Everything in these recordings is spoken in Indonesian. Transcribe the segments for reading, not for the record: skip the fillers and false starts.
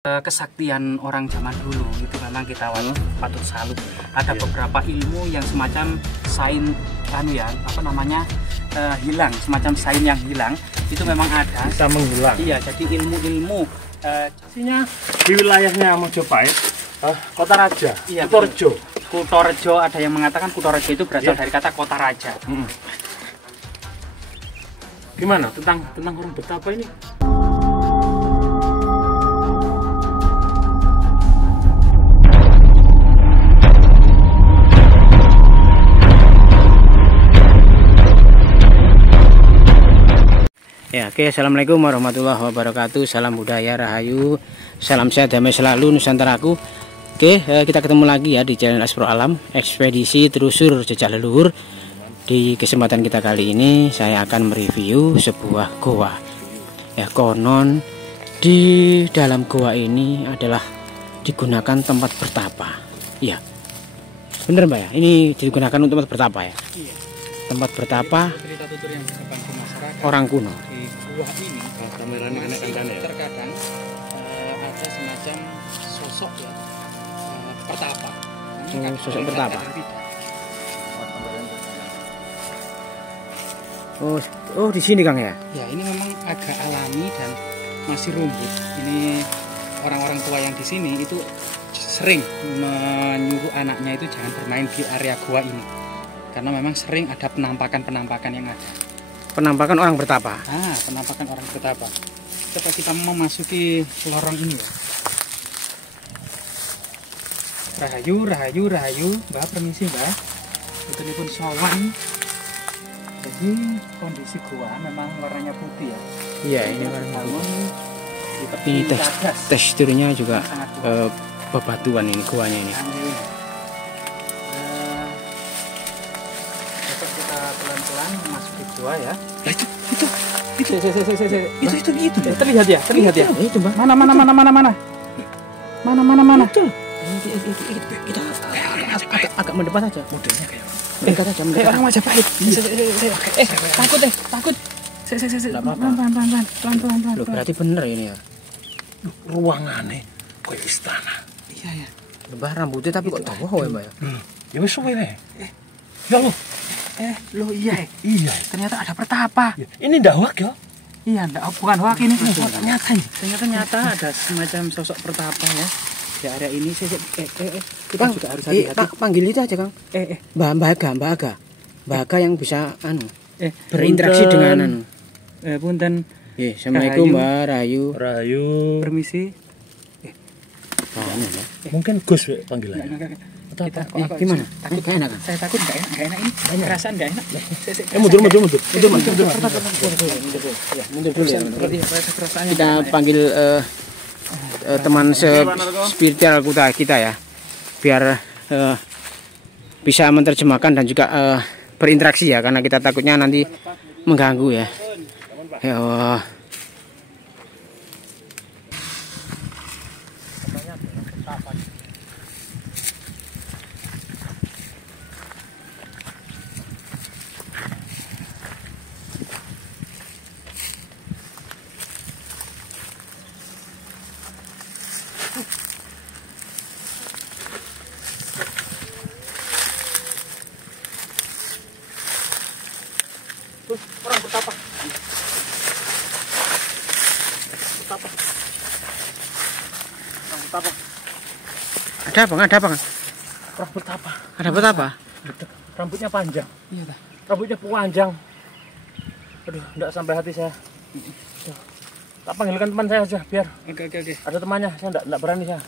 Kesaktian orang zaman dulu itu memang kita patut salut. Ada beberapa ilmu yang semacam sains hilang, semacam sains yang hilang itu memang ada. Bisa menghilang. Iya, jadi ilmu-ilmu pastinya di wilayahnya Mojopahit, Kota Raja, iya, Kutorejo. Kutorejo, ada yang mengatakan Kutorejo itu berasal dari kata kota raja. Gimana tentang orang betapa ini? Ya, oke, assalamualaikum warahmatullahi wabarakatuh. Salam budaya, rahayu, salam sehat, damai selalu Nusantaraku. Oke, kita ketemu lagi ya di channel Explore Alam, ekspedisi telusur jejak leluhur. Di kesempatan kita kali ini saya akan mereview sebuah goa. Ya, konon di dalam goa ini adalah digunakan tempat bertapa. Iya, bener Mbak ya, ini digunakan untuk tempat bertapa ya. Iya. Tempat bertapa Tutur yang dibantu masyarakat orang kuno. di gua ini terkadang ada semacam sosok ya, pertapa. Sosok pertapa. Oh, di sini Kang ya? Ya, ini memang agak alami dan masih rumput. Ini orang-orang tua yang di sini itu sering menyuruh anaknya itu jangan bermain di area gua ini, karena memang sering ada penampakan yang ada. Penampakan orang bertapa. Penampakan orang bertapa. Coba kita memasuki lorong ini ya. Rahayu, Mbak, permisi Mbak. Itu pun sawan. Jadi kondisi gua memang warnanya putih ya. Iya, ini warna putih. Ini teksturnya juga bebatuan ini guanya ini. Coba kita pelan-pelan memasuki gua ya. Itu. Terlihat ya. Itu Mbak. Mana? Itu. Kita agak mendepan aja. Modelnya kayak Dekat aja, mendekat. orang Majapahit. Takut. Pelan-pelan. Loh, berarti bener ini ya. Ruangannya kayak istana. Iya ya. Mbah rambutnya tapi kok tawa ya Mbak ya. Ya wis suwe wae. Ya lo. Loh iya. Iya. Ternyata ada pertapa. Ini ndak hoak ya? Iya, bukan hoak ini. Ternyata ini. Ternyata nyata ada semacam sosok pertapa ya di area ini. Kita Kang, juga harus hati-hati. panggil itu aja Kang. Mbak Aga yang bisa berinteraksi punten. dengan Punten. Assalamualaikum Mbak Rahayu. Permisi. Mungkin Gus we panggilannya. Kita Gimana? Takut gak enak Kang? Saya takut enggak enak ini. Perasaan enggak enak. Mundur. Mundur dulu ya. Kita panggil teman spiritual kita ya, biar bisa menerjemahkan dan juga berinteraksi ya, karena kita takutnya nanti mengganggu ya. Ya Allah. Orang betapa. Ada apa? Orang betapa. Ada betapa? Rambutnya panjang. Iya dah. Rambutnya panjang. Aduh, enggak sampai hati saya. Tak panggilkan teman saya aja biar. Oke. Ada temannya, saya enggak berani saya.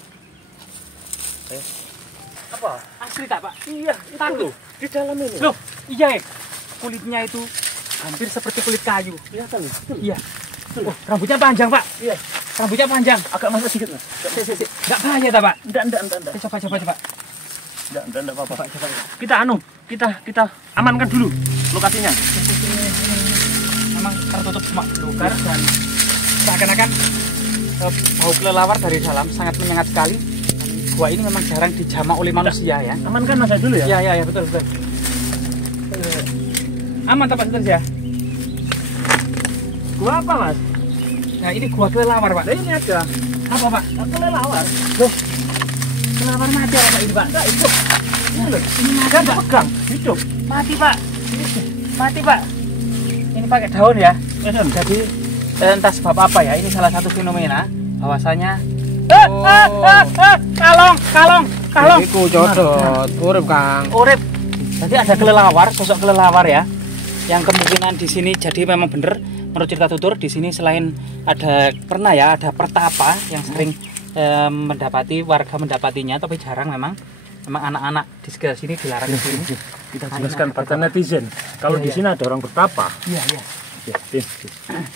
Apa? Asli tak, Pak? Iya, Takut. di dalam ini. Loh, iya ya. Kulitnya itu hampir seperti kulit kayu. Kelihatan nih. Iya. Oh, rambutnya panjang, Pak. Iya. Rambutnya panjang. Agak masuk sedikit, Mas. Enggak bahaya tak, Pak? Enggak. Coba. Enggak apa-apa. Kita amankan dulu lokasinya. Memang tertutup semua lukar dan seakan-akan bau kelelawar dari dalam sangat menyengat sekali. Gua ini memang jarang dijamah oleh manusia ya. Amankan Mas dulu ya. Iya, betul. Aman tak, Pak? Ya. Gua apa, Mas? Nah, ini gua kelelawar, Pak. Nah, ini ada Apa Pak? Kelelawar. Loh, kelelawar mati apa Pak ini Pak? Enggak, hidup. Ini loh, ini mati Pak. Pegang, hidup. Mati Pak. Mati Pak. Ini pakai daun ya. Jadi entah sebab apa ya, ini salah satu fenomena bahwasanya kalong. Iku codot, urip Kang. Urip. Jadi ada kelelawar, sosok kelelawar ya. Yang kemungkinan di sini jadi memang bener menurut cerita tutur di sini selain ada pertapa yang sering warga mendapatinya, tapi jarang memang anak-anak di sekitar sini dilarang ke sini. Kita jelaskan pada netizen. Kalau di sini ada orang bertapa. Iya. Ya,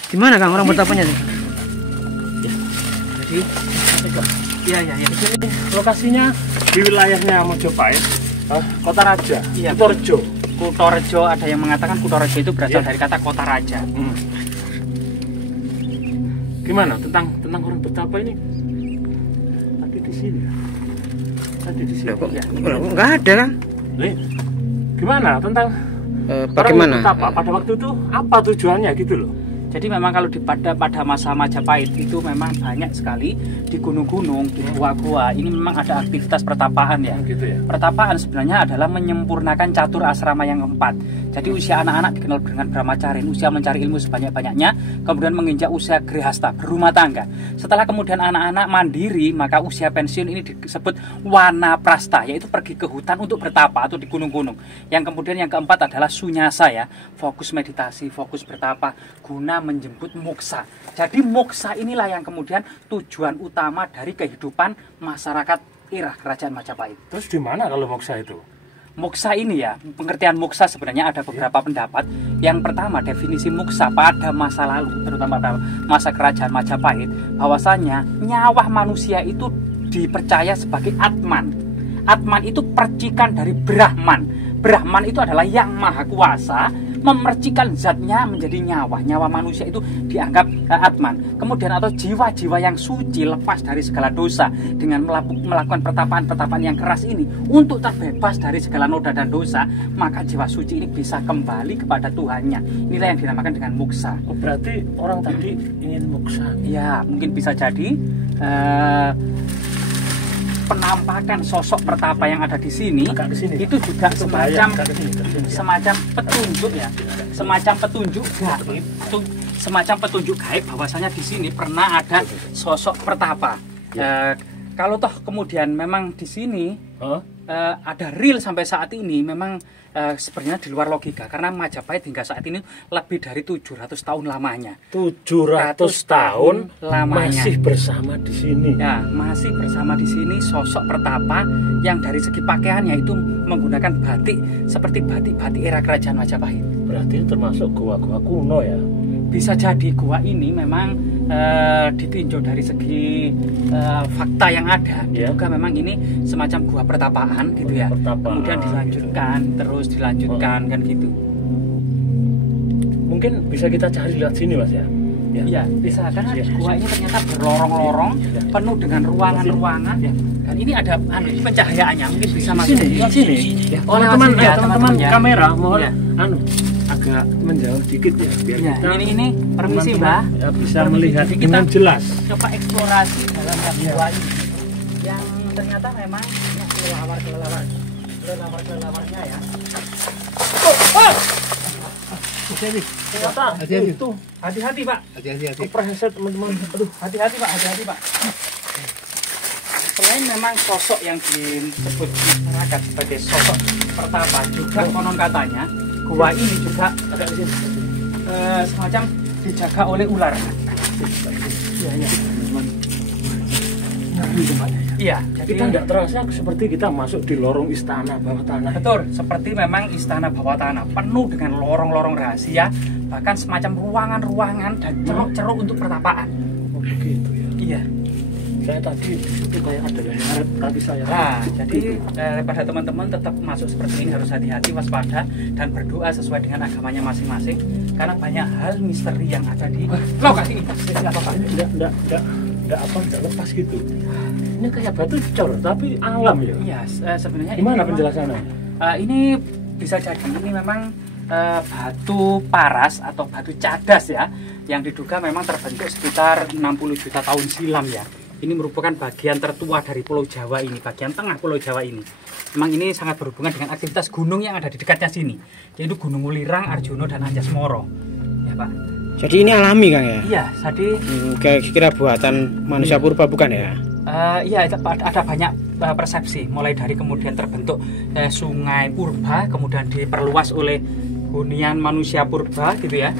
Gimana Kang orang bertapanya? Jadi iya. Di sini lokasinya di wilayahnya Mojopahit, Kota Raja, Iya. Kutorejo. Kutorejo, ada yang mengatakan Kutorejo itu berasal dari kata kota raja. Gimana tentang orang bertapa ini? Tadi di sini. Kok enggak ada Kang? Gimana tentang Bagaimana? orang bertapa pada waktu itu apa tujuannya gitu loh? Jadi memang kalau pada masa Majapahit itu memang banyak sekali di gunung-gunung, di gua-gua. Ini memang ada aktivitas pertapaan ya. Gitu ya. Pertapaan sebenarnya adalah menyempurnakan catur asrama yang keempat. Jadi usia anak-anak dikenal dengan brahmacarin, usia mencari ilmu sebanyak-banyaknya, kemudian menginjak usia grihasta, berumah tangga. Setelah kemudian anak-anak mandiri, maka usia pensiun ini disebut wanaprasta, yaitu pergi ke hutan untuk bertapa atau di gunung-gunung. Yang kemudian yang keempat adalah sunyasa ya, fokus meditasi, fokus bertapa, guna menjemput moksa. Jadi moksa inilah yang kemudian tujuan utama dari kehidupan masyarakat era kerajaan Majapahit. Terus di mana kalau moksa itu? Moksa ini ya, pengertian moksa sebenarnya ada beberapa pendapat. Yang pertama, definisi moksa pada masa lalu, terutama pada masa kerajaan Majapahit, bahwasanya nyawa manusia itu dipercaya sebagai Atman. Atman itu percikan dari Brahman. Brahman itu adalah yang maha kuasa, memercikan zatnya menjadi nyawa. Nyawa manusia itu dianggap Atman. Kemudian atau jiwa-jiwa yang suci lepas dari segala dosa dengan melakukan pertapaan-pertapaan yang keras ini untuk terbebas dari segala noda dan dosa, maka jiwa suci ini bisa kembali kepada Tuhannya. Inilah yang dinamakan dengan moksa. Oh, berarti orang tadi ingin moksa. Ya, mungkin bisa jadi penampakan sosok pertapa yang ada di sini itu juga semacam petunjuk ya, semacam petunjuk gaib, semacam petunjuk gaib bahwasanya di sini pernah ada sosok pertapa. Kalau toh kemudian memang di sini ada real sampai saat ini, memang sebenarnya di luar logika, karena Majapahit hingga saat ini lebih dari 700 tahun lamanya. 700 tahun lamanya masih bersama di sini. Ya, masih bersama di sini sosok pertapa yang dari segi pakaiannya itu menggunakan batik seperti batik-batik era kerajaan Majapahit. Berarti termasuk gua-gua kuno ya. Bisa jadi gua ini memang ditinjau dari segi fakta yang ada, juga memang ini semacam gua pertapaan gitu ya. Kemudian dilanjutkan kan gitu. Mungkin bisa kita cari lihat sini Mas ya. Iya, bisa, karena gua ini ternyata berlorong-lorong, penuh dengan ruangan-ruangan, dan ini ada pencahayaannya, mungkin bisa masuk sini. Ya, teman-teman ya. kamera mohon Ya. Agak menjauh dikit ya, biar Ya, kita ini permisi Mbak, ya, bisa permisi, melihat kita dengan jelas. coba eksplorasi dalam gua ini, yang ternyata memang kelelawar-kelelawarnya ya. Ternyata itu Hati-hati Pak. Hati-hati. kepreset teman-teman. Aduh, Hati-hati Pak. Selain memang sosok yang disebut masyarakat sebagai sosok pertapa, juga konon katanya gua ini juga agak semacam dijaga oleh ular. Iya, jadi kita nggak terasa seperti kita masuk di lorong istana bawah tanah. betul, seperti memang istana bawah tanah penuh dengan lorong-lorong rahasia, bahkan semacam ruangan-ruangan dan ceruk-ceruk untuk pertapaan. Oh, begitu ya. Iya. Saya tadi itu kayak ada layar tadi saya. Nah, jadi pada teman-teman tetap masuk seperti ini harus hati-hati, waspada, dan berdoa sesuai dengan agamanya masing-masing, karena banyak hal misteri yang ada di lokasi ini. Tidak apa-apa. Enggak lepas gitu. Ini kayak batu cor tapi alam ya. Iya, sebenarnya Gimana ini penjelasannya? Ini bisa jadi ini memang batu paras atau batu cadas ya, yang diduga memang terbentuk sekitar 60 juta tahun silam ya. Ini merupakan bagian tertua dari Pulau Jawa ini, bagian tengah Pulau Jawa ini. Memang ini sangat berhubungan dengan aktivitas gunung yang ada di dekatnya sini, yaitu Gunung Ulirang, Arjuna, dan Anjasmoro. Ya Pak. Jadi ini alami Kang ya? Iya, jadi kira-kira buatan manusia purba bukan ya? Iya, ada banyak persepsi, mulai dari kemudian terbentuk sungai purba, kemudian diperluas oleh hunian manusia purba gitu ya.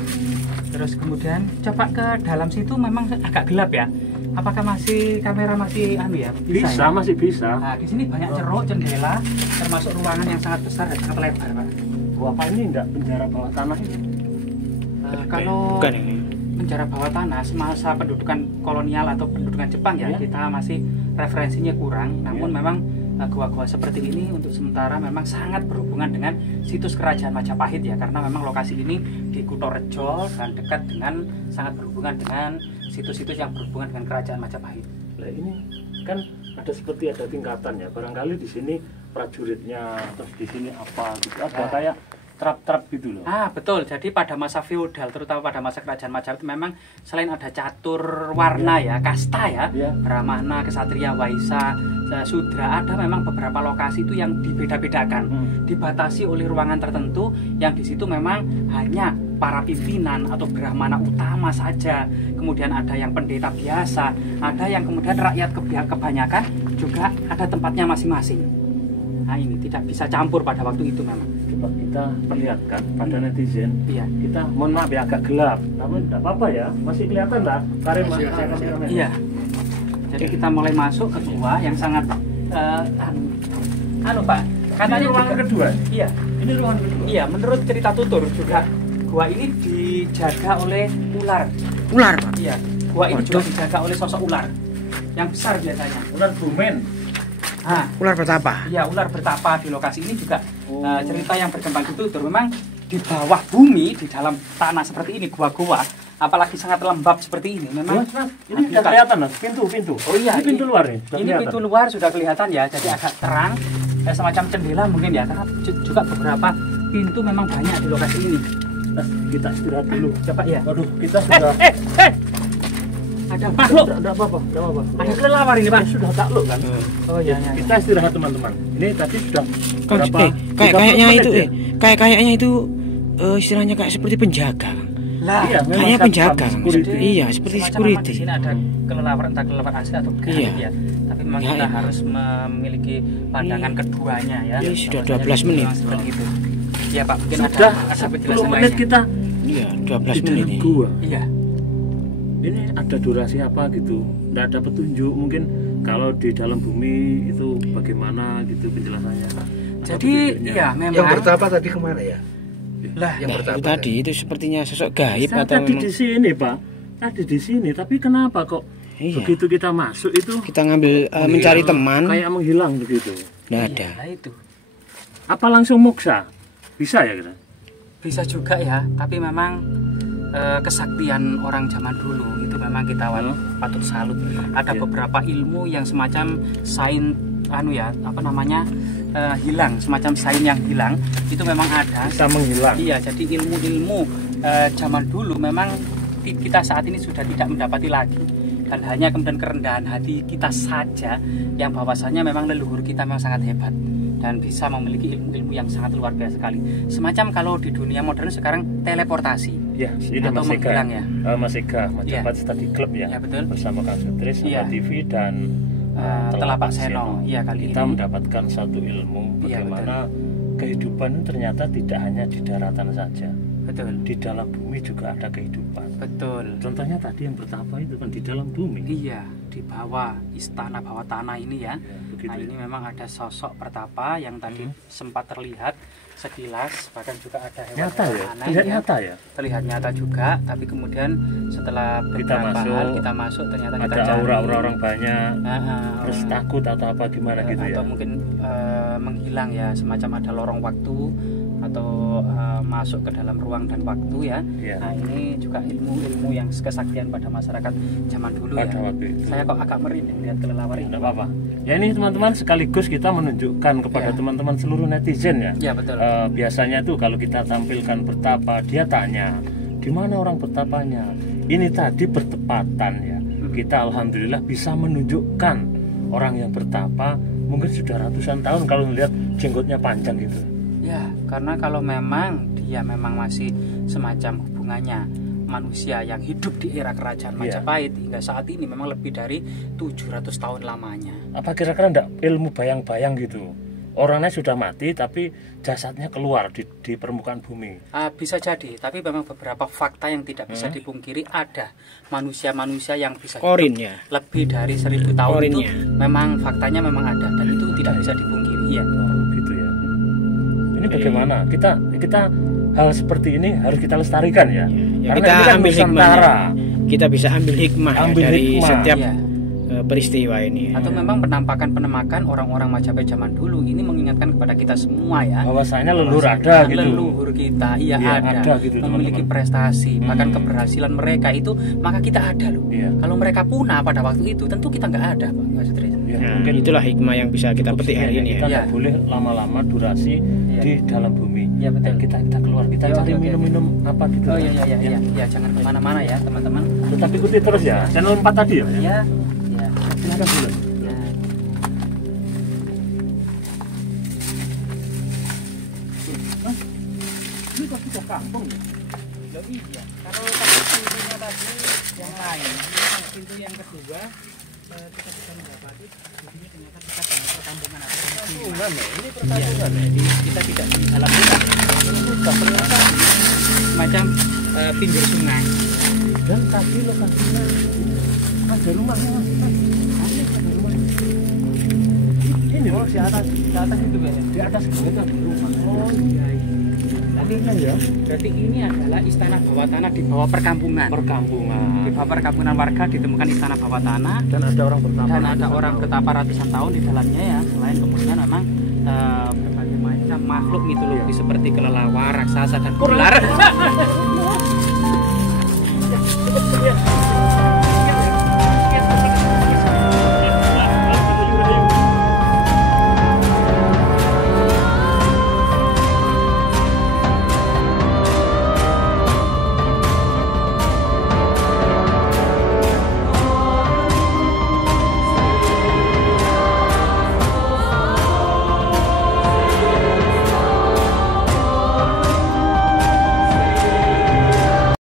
Terus kemudian coba ke dalam situ memang agak gelap ya. Apakah kamera masih ya? Bisa, ya? masih bisa. Nah, di sini banyak ceruk, jendela, termasuk ruangan yang sangat besar dan sangat lebar, Pak. Apa ini enggak penjara bawah tanah ini? Kalau Bukan ini. penjara bawah tanah semasa pendudukan kolonial atau pendudukan Jepang ya, kita masih referensinya kurang. Namun memang gua-gua seperti ini untuk sementara memang sangat berhubungan dengan situs kerajaan Majapahit ya, karena memang lokasi ini di Kutorejo dan dekat dengan sangat berhubungan dengan situs-situs yang berhubungan dengan kerajaan Majapahit. Nah ini kan ada tingkatan ya. Barangkali di sini prajuritnya, terus di sini apa gitu. Ada kayak trap-trap gitu loh. Betul. Jadi pada masa feodal, terutama pada masa kerajaan Majapahit, memang selain ada catur warna ya, kasta ya, Brahmana, Kesatria, Waisa, Sudra, ada memang beberapa lokasi itu yang dibeda-bedakan, dibatasi oleh ruangan tertentu yang di situ memang hanya para pimpinan atau Brahmana utama saja. Kemudian ada yang pendeta biasa, ada yang kemudian rakyat kebanyakan juga ada tempatnya masing-masing. Nah ini tidak bisa campur pada waktu itu memang. Coba kita perlihatkan pada netizen. Iya. Kita mohon maaf ya agak gelap, namun tidak apa-apa ya, masih kelihatan lah kameramen. Iya. Jadi kita mulai masuk ke gua yang sangat Pak. Katanya ruangan kedua. Iya. Ini ruangan kedua. Iya, menurut cerita tutur juga gua ini dijaga oleh ular. Ular Pak? Iya. Gua ini juga dijaga oleh sosok ular yang besar biasanya. Ular bumen. Ular bertapa? Iya, ular bertapa di lokasi ini juga cerita yang berkembang itu memang di bawah bumi, di dalam tanah seperti ini, gua-gua, apalagi sangat lembab seperti ini, memang ini sudah kelihatan Mas, pintu. Oh iya, ini pintu luar nih. Ini pintu luar sudah kelihatan ya, jadi agak terang, semacam jendela mungkin ya, karena juga beberapa pintu memang banyak di lokasi ini. Kita istirahat dulu. Coba ya. Waduh, kita sudah. Ada makhluk. Tidak apa-apa. Ada kelelawar ini Pak. Sudah takluk kan. Oh iya. Kita istirahat teman-teman. Ini tadi sudah berapa? Kayaknya itu istilahnya kayak seperti penjaga. Lah, iya, kayaknya penjaga. Iya, seperti security. Di sini ada kelelawar, entah kelelawar asli atau gaib ya. Tapi memang kita harus memiliki pandangan keduanya ya. Ya sudah 12 menit. Seperti itu. Iya Pak, mungkin sudah ada 10 menit kita. Iya, 12 menit ini. Iya. Ini ada durasi apa gitu? Tidak ada petunjuk mungkin kalau di dalam bumi itu bagaimana gitu penjelasannya. Jadi iya memang. Yang bertapa tadi kemana ya? Lah, yang itu tadi itu sepertinya sosok gaib atau tadi di sini Pak. Tadi di sini, tapi kenapa kok begitu kita masuk itu kita ngambil mencari teman kayak menghilang begitu? Nggak ada. Nah, itu. Apa langsung moksa? Bisa ya kita? Bisa juga ya, tapi memang kesaktian orang zaman dulu itu memang kita patut salut. Ada beberapa ilmu yang semacam sains hilang, semacam sains yang hilang itu memang ada. Bisa menghilang. Iya, jadi ilmu-ilmu zaman dulu memang kita saat ini sudah tidak mendapati lagi, dan hanya kemudian kerendahan hati kita saja yang bahwasanya memang leluhur kita memang sangat hebat dan bisa memiliki ilmu-ilmu yang sangat luar biasa sekali. Semacam kalau di dunia modern sekarang teleportasi. Ya, ini atau Mas Eka. menghilang ya. Mas Eka, Majapahit Study Club ya. Ya betul. Bersama Kang Sutris, Iya. TV dan Telapak Seno. Iya, kali kita ini mendapatkan satu ilmu bagaimana kehidupan tidak hanya di daratan saja. betul. Di dalam bumi juga ada kehidupan. Betul. Contohnya tadi yang pertama itu kan di dalam bumi. Iya, di bawah istana bawah tanah ini ya. Begitu Nah, ya. ini memang ada sosok pertapa yang tadi sempat terlihat sekilas, bahkan juga ada Nyata ya, hewan-hewan aneh terlihat ya. nyata ya. Terlihat nyata juga, tapi kemudian setelah beberapa masuk, hal kita masuk ternyata kita Ada cari. aura-aura orang banyak, Nah, terus takut atau apa gimana gitu ya. atau mungkin menghilang ya, semacam ada lorong waktu atau masuk ke dalam ruang dan waktu ya. Iya. Nah, ini juga ilmu-ilmu yang kesaktian pada masyarakat zaman dulu Pada ya. waktu itu. Saya kok agak merinding lihat kelelawar ini. Tidak apa-apa. Ya ini teman-teman sekaligus kita menunjukkan kepada Ya. teman-teman seluruh netizen ya. Ya betul. Biasanya tuh kalau kita tampilkan bertapa, dia tanya di mana orang bertapanya. Ini tadi bertepatan ya. kita alhamdulillah bisa menunjukkan orang yang bertapa mungkin sudah ratusan tahun kalau melihat jenggotnya panjang gitu. Ya, karena kalau memang dia memang masih semacam hubungannya manusia yang hidup di era kerajaan Majapahit hingga saat ini memang lebih dari 700 tahun lamanya. Apa kira-kira enggak ilmu bayang-bayang gitu? Orangnya sudah mati tapi jasadnya keluar di permukaan bumi. Bisa jadi, tapi memang beberapa fakta yang tidak bisa dipungkiri ada manusia-manusia yang bisa Korin hidup ya. lebih dari 1000 tahun itu Korinnya. memang faktanya memang ada dan itu tidak bisa dipungkiri ya. Oh, gitu ya. Ini bagaimana? Kita hal seperti ini harus kita lestarikan ya. Ya, Karena kita ini kan ambil Nusantara. Kita bisa ambil hikmah, ya, Ambil dari hikmah. setiap Ya. peristiwa ini. Atau memang penampakan-penampakan orang-orang Majapahit zaman dulu ini mengingatkan kepada kita semua ya. Bahwasanya leluhur ada gitu. Leluhur kita, iya Iya, ada gitu, memiliki teman-teman. prestasi, bahkan keberhasilan mereka itu, maka kita ada loh. Iya. Kalau mereka punah pada waktu itu, tentu kita nggak ada, Pak Sutris. Ya, Nah, mungkin itulah hikmah yang bisa kita petik hari ini kita ya. ya. nggak boleh lama-lama durasi Iya. di dalam bumi. Iya, betul. Dan kita keluar, kita Iya, cari oke, oke. minum-minum apa gitu. Oh iya, jangan kemana-mana ya teman-teman. Tetap ikuti terus ya. Channel 4 tadi ya. Ya, ya. Silakan dulu. Ya. Ini kok sudah kampung ya? Loh iya, kalau tadi pintunya tadi yang lain, ini pintu yang kedua kita bisa mendapati di sini ternyata kita dalam perkampungan atau pemukiman. Ini perkampungan. Jadi kita tidak di dalam hutan. Sudah ternyata Semacam pinggir sungai. dan tadi lokasinya ada rumahnya. Ada rumah. Ini loh di atas itu kayaknya. di atas itu ada rumah. Oh iya. Tapi Ini ya berarti ini adalah istana bawah tanah di bawah perkampungan. perkampungan. Di bawah perkampungan warga ditemukan istana bawah tanah Dan ada orang bertapa. dan ada orang betapa ratusan tahun di dalamnya ya. Selain kemudian memang berbagai macam makhluk mitologi seperti kelelawar, raksasa dan ular.